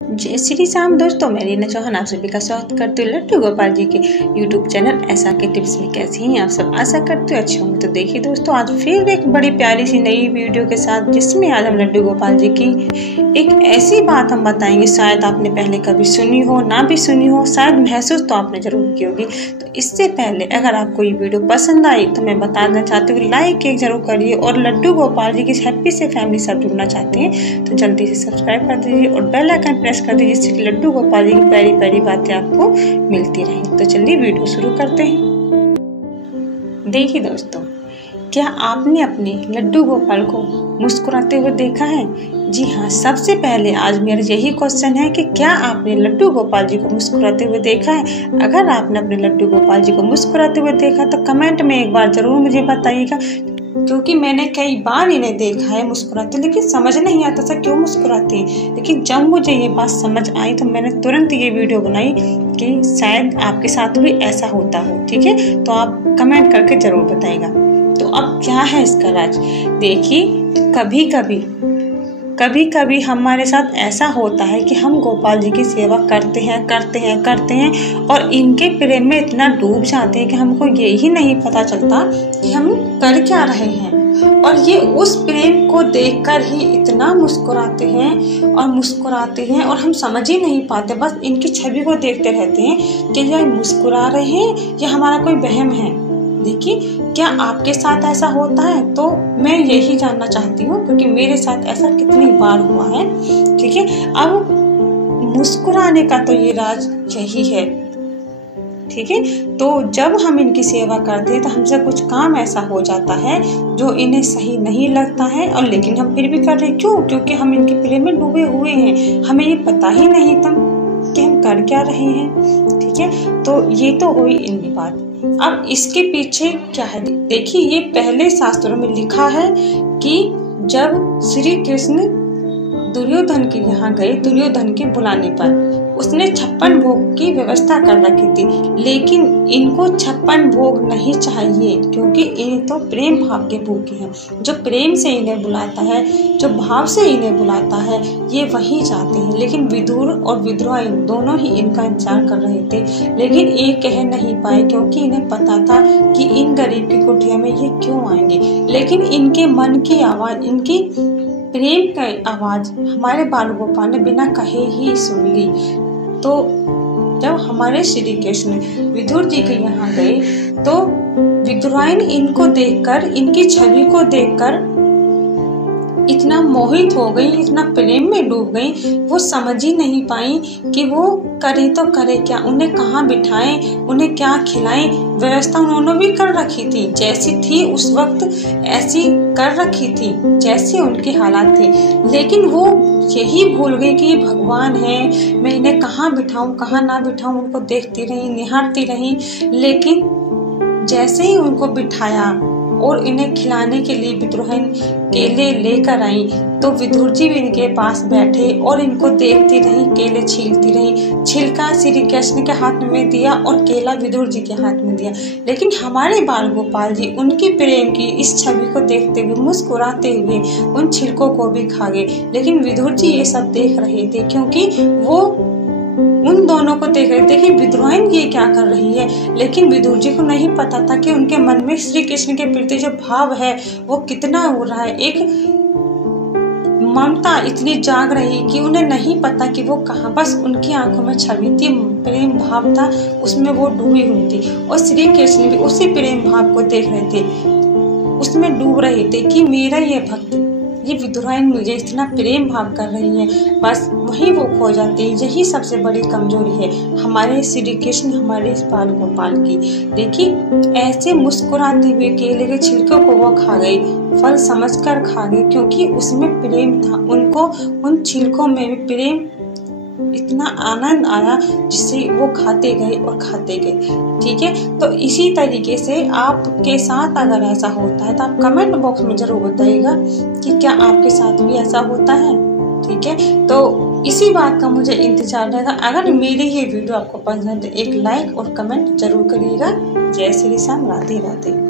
जय श्री राम दोस्तों, मैं रीना चौहान आप सभी का स्वागत करती हूँ लड्डू गोपाल जी के यूट्यूब चैनल ऐसा के टिप्स में। कैसे हैं आप सब? आशा करते हो अच्छे होंगे। तो देखिए दोस्तों, आज फिर एक बड़ी प्यारी सी नई वीडियो के साथ, जिसमें आज हम लड्डू गोपाल जी की एक ऐसी बात हम बताएंगे, शायद आपने पहले कभी सुनी हो, ना भी सुनी हो, शायद महसूस तो आपने जरूर की होगी। तो इससे पहले अगर आपको ये वीडियो पसंद आई तो मैं बताना चाहती हूँ लाइक एक जरूर करिए, और लड्डू गोपाल जी की हैप्पी से फैमिली सब जुड़ना चाहते हैं तो जल्दी से सब्सक्राइब कर दीजिए और बेल आइकन प्रेस कर दीजिए, जिससे लड्डू गोपाल जी की प्यारी प्यारी बातें आपको मिलती रहें। तो चलिए वीडियो शुरू करते हैं। देखिए दोस्तों, क्या आपने अपने लड्डू गोपाल को मुस्कुराते हुए देखा है? जी हाँ, सबसे पहले आज मेरा यही क्वेश्चन है कि क्या आपने लड्डू गोपाल जी को मुस्कुराते हुए देखा है? अगर आपने अपने लड्डू गोपाल जी को मुस्कुराते हुए देखा तो कमेंट में एक बार जरूर मुझे बताइएगा, क्योंकि मैंने कई बार इन्हें देखा है मुस्कुराते, लेकिन समझ नहीं आता था क्यों मुस्कुराते हैं। लेकिन जब मुझे ये बात समझ आई तो मैंने तुरंत ये वीडियो बनाई कि शायद आपके साथ भी ऐसा होता हो। ठीक है, तो आप कमेंट करके जरूर बताइएगा। तो अब क्या है इसका राज? देखिए, कभी कभी हमारे साथ ऐसा होता है कि हम गोपाल जी की सेवा करते हैं और इनके प्रेम में इतना डूब जाते हैं कि हमको यही नहीं पता चलता कि हम कर क्या रहे हैं, और ये उस प्रेम को देखकर ही इतना मुस्कुराते हैं और हम समझ ही नहीं पाते, बस इनकी छवि को देखते रहते हैं कि ये मुस्कुरा रहे हैं या हमारा कोई वहम है। देखिए, क्या आपके साथ ऐसा होता है? तो मैं यही जानना चाहती हूँ, क्योंकि मेरे साथ ऐसा कितनी बार हुआ है। ठीक है, अब मुस्कुराने का तो ये राज यही है। ठीक है, तो जब हम इनकी सेवा करते हैं तो हमसे कुछ काम ऐसा हो जाता है जो इन्हें सही नहीं लगता है, और लेकिन हम फिर भी कर रहे हैं। क्यों? क्योंकि हम इनके प्रेम में डूबे हुए हैं, हमें ये पता ही नहीं था कि हम कर क्या रहे हैं। ठीक है, तो ये तो हुई इनकी बात। अब इसके पीछे क्या है? देखिए, ये पहले शास्त्रों में लिखा है कि जब श्री कृष्ण दुर्योधन के यहाँ गए, दुर्योधन के बुलाने पर उसने 56 भोग की व्यवस्था कर रखी थी, लेकिन इनको 56 भोग नहीं चाहिए, क्योंकि इन्हें तो प्रेम भाव के भूखे हैं। जो प्रेम से इन्हें बुलाता है, जो भाव से इन्हें बुलाता है, ये वही चाहते हैं। लेकिन विदुर और विद्रोह दोनों ही इनका इंतजार कर रहे थे, लेकिन ये कह नहीं पाए, क्योंकि इन्हें पता था कि इन गरीब की कुटिया में ये क्यों आएंगे। लेकिन इनके मन की आवाज, इनकी प्रेम की आवाज हमारे बाल गोपाल ने बिना कहे ही सुन ली। तो जब हमारे श्री कृष्ण विदुर जी के यहाँ गए तो विदुराइन इनको देखकर, इनकी छवि को देखकर इतना मोहित हो गई, इतना प्रेम में डूब गई, वो समझ ही नहीं पाई कि वो करे तो करे क्या, उन्हें कहाँ बिठाएं, उन्हें क्या खिलाएं। व्यवस्था उन्होंने भी कर रखी थी, जैसी थी उस वक्त ऐसी कर रखी थी जैसे उनके हालात थे, लेकिन वो यही भूल गई कि ये भगवान है, मैं इन्हें कहाँ बिठाऊं, कहाँ ना बिठाऊं। उनको देखती रही, निहारती रही, लेकिन जैसे ही उनको बिठाया और इन्हें खिलाने के लिए विद्रोहन केले लेकर आई, तो विदुर जी भी इनके पास बैठे और इनको देखती रही, केले छीलती रही। छिलका श्री कृष्ण के हाथ में दिया और केला विदुर जी के हाथ में दिया, लेकिन हमारे बाल गोपाल जी उनकी प्रेम की इस छवि को देखते हुए, मुस्कुराते हुए उन छिलकों को भी खा गए। लेकिन विदुर जी ये सब देख रहे थे, क्योंकि वो उन दोनों को देख रहे थे कि विद्रोहन ये क्या कर रही है, लेकिन विदुर जी को नहीं पता था कि उनके मन में श्री कृष्ण के प्रति जो भाव है वो कितना हो रहा है। एक ममता इतनी जाग रही कि उन्हें नहीं पता कि वो कहाँ, बस उनकी आंखों में छवि थी, प्रेम भाव था, उसमें वो डूबी हुई थी, और श्री कृष्ण भी उसी प्रेम भाव को देख रहे थे, उसमें डूब रहे थे कि मेरा ये भक्त, ये विदुराइन मुझे इतना प्रेम भाव कर रही है, बस वही वो खो जाते हैं। यही सबसे बड़ी कमजोरी है हमारे श्री कृष्ण, हमारे इस बाल गोपाल की। देखिए, ऐसे मुस्कुराते हुए केले के छिलकों को वो खा गई, फल समझकर खा गई, क्योंकि उसमें प्रेम था। उनको उन छिलकों में भी प्रेम, इतना आनंद आया जिससे वो खाते गए। ठीक है, तो इसी तरीके से आपके साथ अगर ऐसा होता है तो आप कमेंट बॉक्स में जरूर बताइएगा कि क्या आपके साथ भी ऐसा होता है। ठीक है, तो इसी बात का मुझे इंतजार रहेगा। अगर मेरी ये वीडियो आपको पसंद है तो एक लाइक और कमेंट जरूर करिएगा। जय श्री राम, राधे राधे।